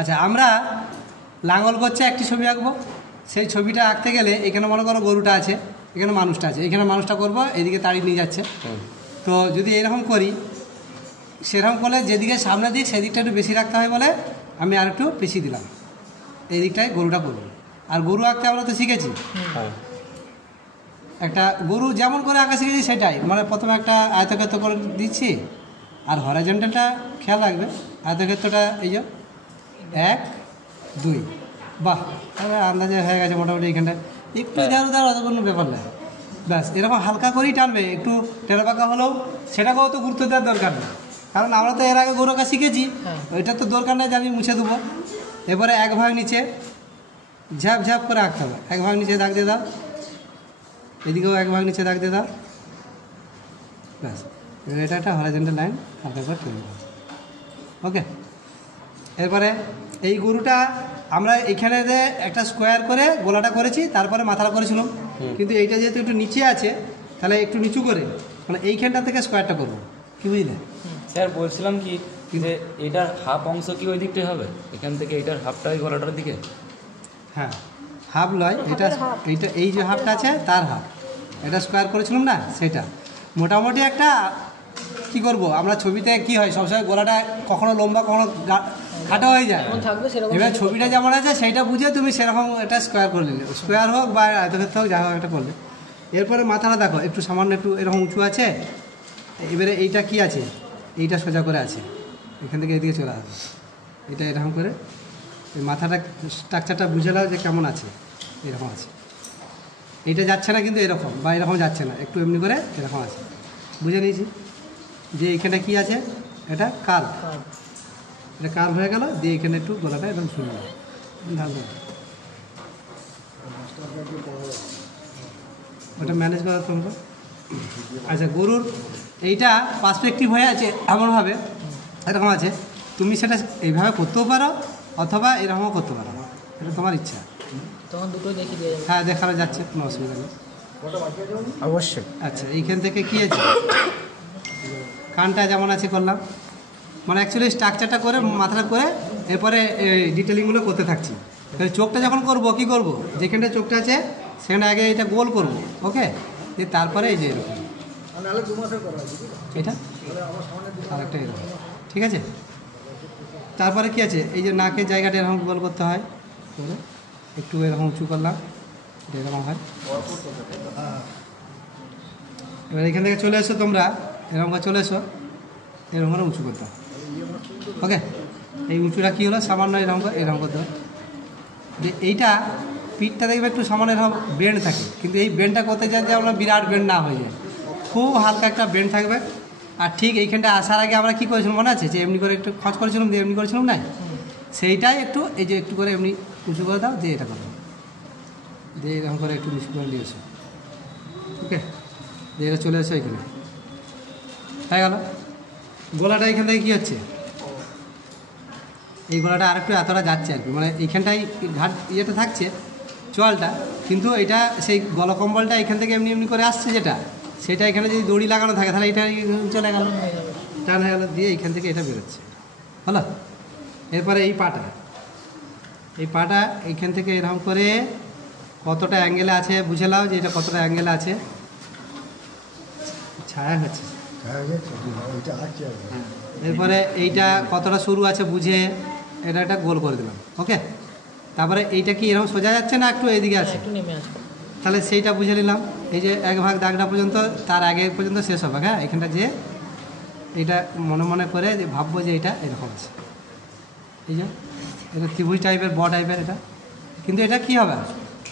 আচ্ছা, আমরা লাঙল করছে একটি ছবি আঁকবো। সেই ছবিটা আঁকতে গেলে এখানে মনে করো গরুটা আছে, এখানে মানুষটা আছে, এখানে মানুষটা করবো, এদিকে তাড়ি নিয়ে যাচ্ছে। তো যদি এরকম করি, সেরকম করলে যেদিকে সামনে দিক সেদিকটা একটু বেশি রাখতে হয় বলে আমি আর একটু বেশি দিলাম, এই দিকটায় গরুটা করবো। আর গরু আঁকতে আমরা তো শিখেছি, একটা গরু যেমন করে আঁকা শিখেছি সেটাই, মানে প্রথমে একটা আয়তক্ষেত্র করে দিচ্ছি, আর হরাইজন্টালটা খেয়াল রাখবে, আয়তক্ষেত্রটা এই যে 1 2, বাহ, তাহলে আন্দাজে হয়ে গেছে মোটামুটি। এইখানটা একটু ইধার উধার অত কোনো ব্যাপার নেই, ব্যাস এরকম হালকা করেই টানবে। একটু টেরাপাকা হলেও সেটাকেও তো গুরুত্ব দেওয়ার দরকার নেই, কারণ আমরা তো এর আগে গরু আঁকা শিখেছি, ওইটা তো দরকার নেই যে আমি মুছে দেবো। এবারে 1 ভাগ নিচে ঝাপ ঝাপ করে আঁকতে হবে, 1 ভাগ নিচে দাগ দিয়ে দাও, এদিকেও 1 ভাগ নিচে দাগ দিয়ে দাও, ব্যাস। এবার এটা একটা হরাইজন্টাল লাইন হালকা করে টেনে দেবো, ওকে। এরপরে এই গরুটা আমরা এইখানে যে একটা স্কোয়ার করে গোলাটা করেছি, তারপরে মাথাটা করেছিলাম, কিন্তু এইটা যেহেতু একটু নিচে আছে, তাহলে একটু নিচু করে মানে এইখানটা থেকে স্কোয়ারটা করবো, কি বুঝলে? স্যার বলছিলাম কি যে এটার হাফ অংশ কি ওই দিকটাই হবে, এখান থেকে এটার হাফটা ওই গলাটার দিকে? হ্যাঁ, হাফ লয়, এটা এইটা এই যে হাফটা আছে তার হাফ, এটা স্কোয়ার করেছিলাম না, সেটা মোটামুটি একটা কি করব আমরা ছবিতে কি হয় সবসময় গলাটা কখনো লম্বা কখনো খাটো হয়ে যায়, এবার ছবিটা যেমন আছে সেইটা বুঝে তুমি সেরকম একটা স্কোয়ার করে নিলে, স্কোয়ার হোক বা আয়তক্ষেত্র হোক, যা হোক একটা করলে। এরপরে মাথাটা দেখো একটু সামান্য একটু এরকম উঁচু আছে, এবারে এইটা কি আছে, এইটা সোজা করে আছে, এখান থেকে এদিকে চলে আসবে, এটা এরকম করে এই মাথাটা স্ট্রাকচারটা বুঝে নাও যে কেমন আছে, এরকম আছে, এইটা যাচ্ছে না কিন্তু এরকম, বা এরকম যাচ্ছে না, একটু এমনি করে এরকম আছে, বুঝে নিয়েছি যে এখানে কি আছে, এটা কার্ভ, এটা কার্ভ হয়ে গেল, দিয়ে এখানে একটু গলাটা একদম শুনে ঢালবো, ওটা ম্যানেজ করা তোমরা। আচ্ছা, গরুর এইটা পার্সপেক্টিভ হয়ে আছে এমনভাবে, এরকম আছে, তুমি সেটা এইভাবে করতেও পারো অথবা এরকমও করতে পারো, এটা তোমার ইচ্ছা, তখন দুটো দেখি দিয়ে যাবে। হ্যাঁ দেখানো যাচ্ছে, কোনো অসুবিধা নেই, অবশ্যই। আচ্ছা, এইখান থেকে কী আছে, কানটা যেমন আছে করলাম, মানে অ্যাকচুয়ালি স্ট্রাকচারটা করে মাথাটা করে এরপরে ডিটেলিংগুলো করতে থাকছি। চোখটা যখন করব কি করব, যেখানটা চোখটা আছে সেখানে আগে এটা গোল করব, ওকে, দিয়ে তারপরে এই যে এরকম এটা আরেকটা এরকম, ঠিক আছে। তারপরে কি আছে, এই যে নাকের জায়গাটা এরকম গোল করতে হয়, করে একটু এরকম উঁচু করলাম, এরকম হয়। এবার এখান থেকে চলে এসো তোমরা, এরকম করে চলে এসো, এরকম করে উঁচু করতে হবে, ওকে। এই উঁচুটা কী হলো, সামান্য এরকম করতে হবে, যে এইটা পিঠটা দেখবে একটু সামান্য এরকম বেন্ড থাকে, কিন্তু এই বেন্ডটা করতে চাই যে আমরা বিরাট বেন্ড না হয়ে যায়, খুব হালকা একটা বেন্ড থাকবে। আর ঠিক এইখানটা আসার আগে আমরা কী করেছিলাম মনে আছে, যে এমনি করে একটু খচ করেছিলাম, দিয়ে এমনি করেছিলাম না, সেইটাই একটু এই যে একটু করে এমনি উঁচু করে দাও, দিয়ে এটা করো, দিয়ে এরকম করে একটু নিচু করে নিয়ে এসো, ওকে, দিয়ে এটা চলে এসো এখানে, হয়ে গেল। গলাটা এখান থেকে কী হচ্ছে, এই গলাটা আরেকটু এতটা যাচ্ছে আর কি, মানে এইখানটাই ঘাট ইয়েটা থাকছে চোয়ালটা, কিন্তু এটা সেই গলকম্বলটা এখান থেকে এমনি এমনি করে আসছে, যেটা সেটা এখানে যদি দড়ি লাগানো থাকে তাহলে এটা চলে গেল, টান হয়ে গেল, দিয়ে এইখান থেকে এটা বেরোচ্ছে, হলো। এরপরে এই পাটা এইখান থেকে এরকম করে কতটা অ্যাঙ্গেলে আছে বুঝে নাও, যে এটা কতটা অ্যাঙ্গেলে আছে, ছায়া হচ্ছে, এরপরে এইটা কতটা সরু আছে বুঝে এটা একটা গোল করে দিলাম, ওকে। তারপরে এইটা কি এরকম সোজা যাচ্ছে না একটু এইদিকে আছে, তাহলে সেইটা বুঝে নিলাম, এই যে 1 ভাগ দাগটা পর্যন্ত, তার আগে পর্যন্ত শেষ হবে, হ্যাঁ, এখানটা যে এইটা মনে মনে করে যে ভাববো যে এটা এরকম আছে, এই যে এটা ত্রিভুজ টাইপের ব টাইপের এটা, কিন্তু এটা কি হবে,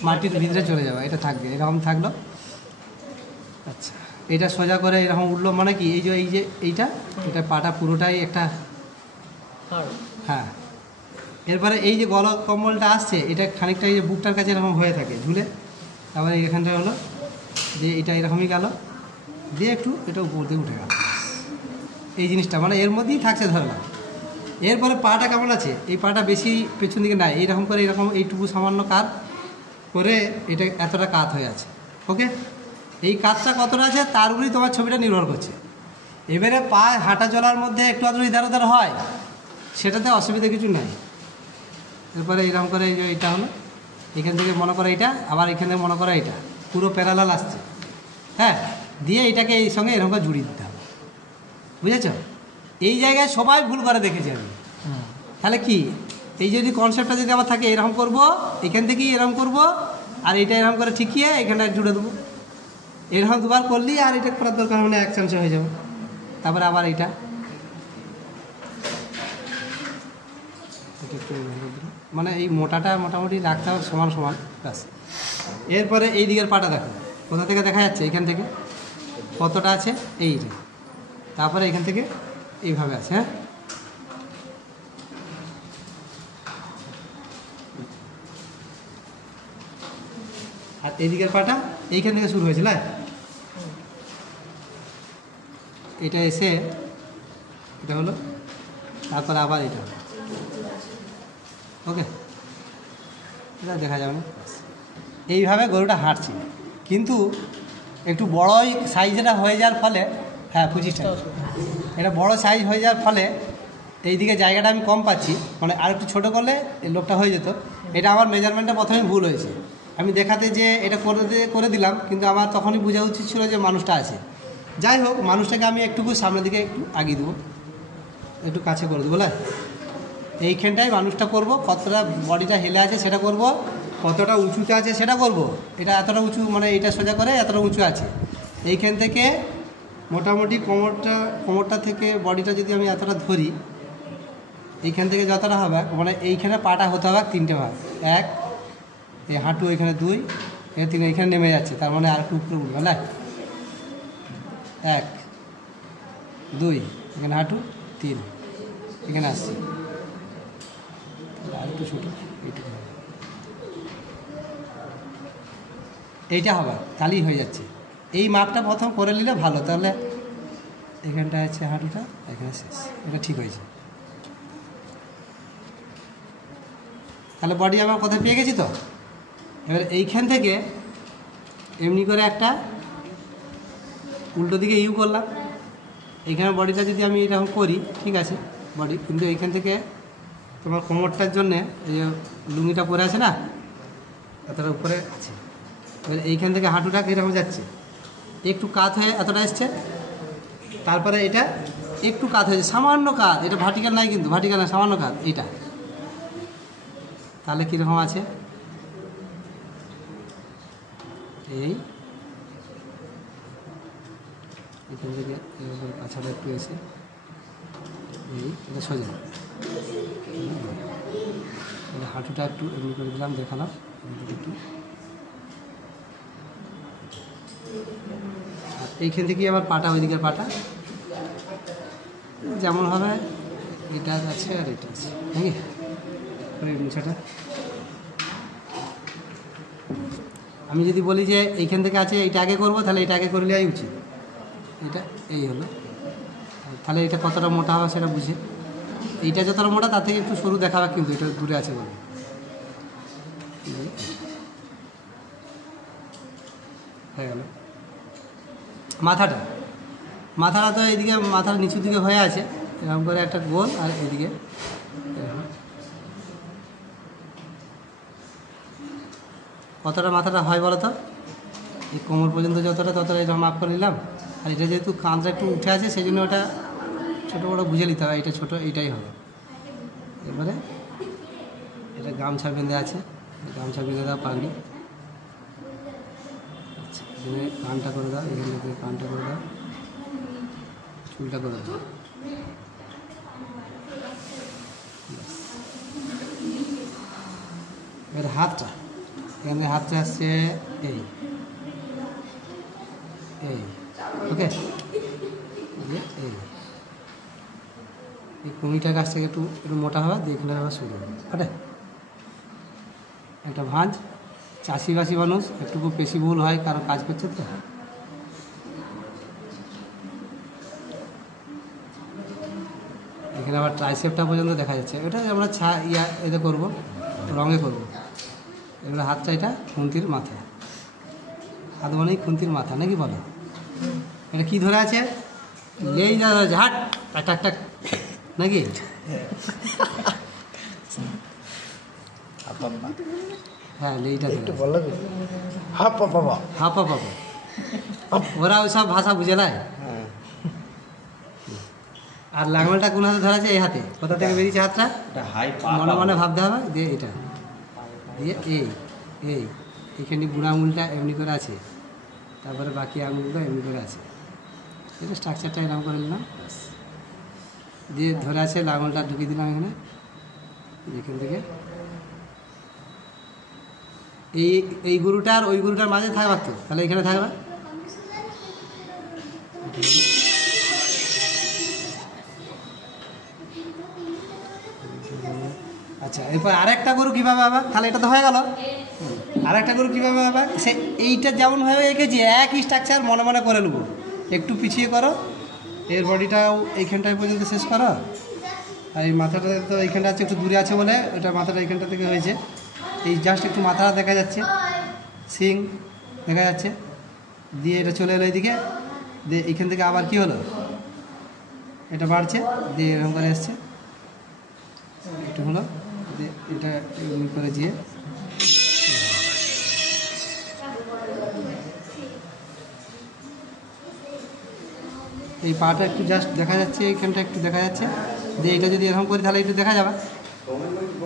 মাটির ভিতরে চলে যাবে, এটা থাকবে এরকম থাকলো। আচ্ছা, এটা সোজা করে এরকম উঠলো, মানে কি এই যে এইটা এটা পাটা পুরোটাই একটা, হ্যাঁ। এরপরে এই যে গলা কম্বলটা আসছে, এটা খানিকটা এই যে বুকটার কাছে এরকম হয়ে থাকে ঝুলে, তারপরে এখানটা হলো যে এটা এরকমই গেল, দিয়ে একটু এটা উপর দিয়ে উঠে গেল, এই জিনিসটা মানে এর মধ্যেই থাকছে ধরলাম। এরপরে পাটা কেমন আছে, এই পাটা বেশি পেছন দিকে নাই, এইরকম করে এরকম এইটুকু সামান্য কাত করে এটা এতটা কাত হয়ে আছে, ওকে। এই কাজটা কতটা আছে তার উপরেই তোমার ছবিটা নির্ভর করছে। এবারে পা হাঁটা চলার মধ্যে একটু আধটু ইধার উধার হয়, সেটাতে অসুবিধা কিছু নেই, এরপরে এইরকম করে এই যে এইটা হলো, এখান থেকে মনে করো এইটা, আবার এখানে মনে করো এইটা, পুরো প্যারালাল আসছে, হ্যাঁ, দিয়ে এইটাকে এই সঙ্গে এরকম করে জুড়িয়ে দিতে হবে, বুঝেছ? এই জায়গায় সবাই ভুল করে দেখেছি আমি। তাহলে কি, এই যদি কনসেপ্টটা যদি আমার থাকে এরকম করব, এখান থেকেই এরকম করব, আর এটা এরকম করে ঠিকিয়ে এখানে জুড়ে দেবো, এরকম দুবার করলেই আর এটা করার দরকার মানে এক চান্সে হয়ে যাবে। তারপরে আবার এইটা মানে এই মোটাটা মোটামুটি রাখতে হবে সমান সমান, ব্যাস। এরপরে এই দিকের পাটা দেখো, কোথা থেকে দেখা যাচ্ছে, এখান থেকে কতটা আছে, এই যে, তারপরে এখান থেকে এইভাবে আছে, হ্যাঁ, আর এই দিকের পাটা এইখান থেকে শুরু হয়েছিল, এটা এসে এটা হলো, তারপরে আবার এটা হলো, ওকে, এটা দেখা যাবে না। এইভাবে গরুটা হাঁটছে, কিন্তু একটু বড়ই সাইজটা হয়ে যাওয়ার ফলে, হ্যাঁ 25টা, এটা বড় সাইজ হয়ে যাওয়ার ফলে এইদিকে জায়গাটা আমি কম পাচ্ছি, মানে আর একটু ছোটো করলে এই লোকটা হয়ে যেত। এটা আমার মেজারমেন্টটা প্রথমে ভুল হয়েছে, আমি দেখাতে যে এটা করে দিলাম, কিন্তু আমার তখনই বোঝা উচিত ছিল যে মানুষটা আছে। যাই হোক, মানুষটাকে আমি একটুকু সামনের দিকে একটু আগিয়ে দেবো, একটু কাছে করে দেবো, বলে এইখানটায় মানুষটা করব, কতটা বডিটা হেলে আছে সেটা করব, কতটা উঁচুতে আছে সেটা করব। এটা এতটা উঁচু, মানে এটা সোজা করে এতটা উঁচু আছে, এইখান থেকে মোটামুটি কোমরটা থেকে বডিটা যদি আমি এতটা ধরি, এইখান থেকে যতটা হবে, মানে এইখানে পাটা হতে হবে 3টে ভাগ, 1, এই হাঁটু এখানে 2, এখানে 3, এইখানে নেমে যাচ্ছে, তার মানে আর একটু উপরে উঠবে না, 1, 2, এখানে হাঁটু 3, এখানে আসছে, আর একটু ছোটো, এইটা হবে, তাহলেই হয়ে যাচ্ছে। এই মাপটা প্রথম করে নিলে ভালো, তাহলে এখানটা আছে হাঁটুটা, এখানে শেষ, এটা ঠিক হয়েছে। তাহলে বডি আমার কোথায় পেয়ে গেছি তো। এবার এইখান থেকে এমনি করে একটা উল্টো দিকে ইউ করলাম, এইখানে বডিটা যদি আমি এরকম করি, ঠিক আছে বডি, কিন্তু এইখান থেকে তোমার কোমরটার জন্যে এই যে লুঙ্গিটা পরে আছে না, এতটা উপরে আছে, এবার এইখান থেকে হাঁটুটা এরকম যাচ্ছে, একটু কাত হয়ে এতটা এসছে, তারপরে এটা একটু কাত হয়েছে, সামান্য কাত, এটা ভার্টিক্যাল নাই, কিন্তু ভার্টিক্যাল না, সামান্য কাত এইটা, তাহলে কীরকম আছে, এই এখান থেকে কাছাটা একটু এসে এই এটা সোজা, হাঁটুটা একটু এমনি করে দিলাম, দেখালাম একটু, এইখান থেকে আবার পাটা, ওই দিকের পাটা যেমন হবে, এটা আছে আর এটা আছে, নাকি মুছাটা। আমি যদি বলি যে এইখান থেকে আছে, এইটা আগে করবো, তাহলে এটা আগে করলে উচিত, এটা এই হলো, তাহলে এটা কতটা মোটা হবে সেটা বুঝে, এইটা যতটা মোটা তার থেকে একটু সরু দেখাবে, কিন্তু এটা দূরে আছে বলে, হয়ে গেল। মাথাটা তো এইদিকে, মাথার নিচুর দিকে হয়ে আছে, এরকম করে একটা গোল, আর এইদিকে কতটা মাথাটা হয় বলো তো, এই কোমর পর্যন্ত যতটা ততটা এরকম মাপ করে নিলাম, আর এটা যেহেতু কাঁধটা একটু উঠে আছে সেই জন্য ওটা ছোটো বড়ো বুঝে নিতে হবে, এটা ছোটো, এইটাই হবে। এবারে এটা গামছা বেঁধে আছে, গামছা বেঁধে দাও, পাগড়ি, আচ্ছা এখানে কানটা করে দাও, এখানে থেকে কানটা করে দাও, চুলটা করে দাও, এবার হাতটা, এখানে হাতটা আসছে এই ওকে, এই কুমিটার কাছ থেকে একটু মোটা হবে, দেখলে আবার শুরু হবে, ওটা একটা ভাঁজ, চাষিবাসী মানুষ একটুকু বেশি ভুল হয়, কারণ কাজ করছে তো। এখানে আবার ট্রাইসেপটা পর্যন্ত দেখা যাচ্ছে, এটা আমরা এতে করবো, রঙে করবো। এবার হাতটা, এটা খুন্তির মাথা, হাত মানেই খুন্তির মাথা, নাকি বলো? এটা কি ধরে আছে, লেই ধরে আছে, হাট টাক টাক টাক, নাকি? হ্যাঁ লেইটা একটু বললো কি হাপ বাবা হাপা পাবো ওরা ওই সব ভাষা বুঝে নাই। আর লাঙলটা কোন হাতে ধরা আছে? এই হাতে। কোথা থেকে বেরিয়েছে হাতটা? মনে মনে ভাবতে হবে। দিয়ে এটা দিয়ে এইখানে বুড়া আঙুলটা এমনি করে আছে, তারপরে বাকি আঙুলগুলো এমনি করে আছে। এটা স্ট্রাকচারটা এরকম করে নিলাম, দিয়ে ধরে আছে লাঙলটা ঢুকিয়ে দিলাম এখানে। এখান থেকে এই গরুটা আর ওই গরুটার মাঝে থাকবা তো, তাহলে এখানে থাকবা। আচ্ছা, এরপর আরেকটা গরু কীভাবে হবে? তাহলে এটা তো হয়ে গেল। আরেকটা গরু কীভাবে হবে? সে এইটা যেমনভাবে এঁকেছি একই স্ট্রাকচার মনে মনে করে নেবো। একটু পিছিয়ে করো, এর বডিটাও এইখানটায় পর্যন্ত শেষ করো। আর এই মাথাটা তো এইখানটা আছে, একটু দূরে আছে বলে ওটা মাথাটা এইখানটা থেকে হয়েছে। এই জাস্ট একটু মাথাটা দেখা যাচ্ছে, সিং দেখা যাচ্ছে, দিয়ে এটা চলে এলো এইদিকে। দিয়ে এইখান থেকে আবার কি হলো, এটা বাড়ছে, দিয়ে এরকম করে এসছে, একটু হলো, দিয়ে এটা করে দিয়ে এই পাটা একটু জাস্ট দেখা যাচ্ছে, এইখানটা একটু দেখা যাচ্ছে। দিয়ে এটা যদি এরকম করি তাহলে একটু দেখা যাবে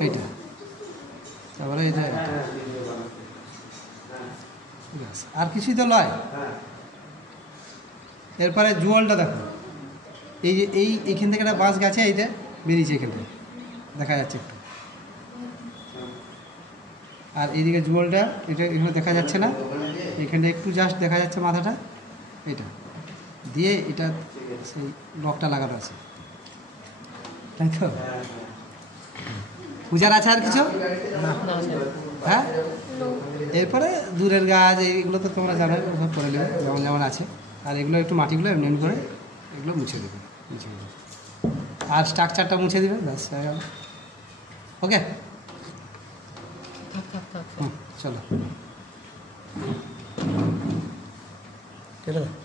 এইটা, তারপরে এটা আর কিছুই তো নয়। এরপরে জুয়ালটা দেখো, এই যে এইখান থেকে একটা বাঁশ গেছে, এইটা বেরিয়েছে এখানটা দেখা যাচ্ছে একটু। আর এইদিকে জুয়ালটা এটা এখানে দেখা যাচ্ছে না, এখানটা একটু জাস্ট দেখা যাচ্ছে মাথাটা, এটা দিয়ে এটা সেই লকটা লাগানো আছে, তাই তো? পূজার আছে আর কিছু? হ্যাঁ, এরপরে দূরের গাছ এইগুলো তো তোমরা জানো, সব করে নেবে যেমন যেমন আছে। আর এগুলো একটু মাটিগুলো এমনি এমনি করে এগুলো মুছে দেবে, আর স্ট্রাকচারটা মুছে দেবে, ব্যাস হয়ে গেল। ওকে, চলো। ঠিক আছে।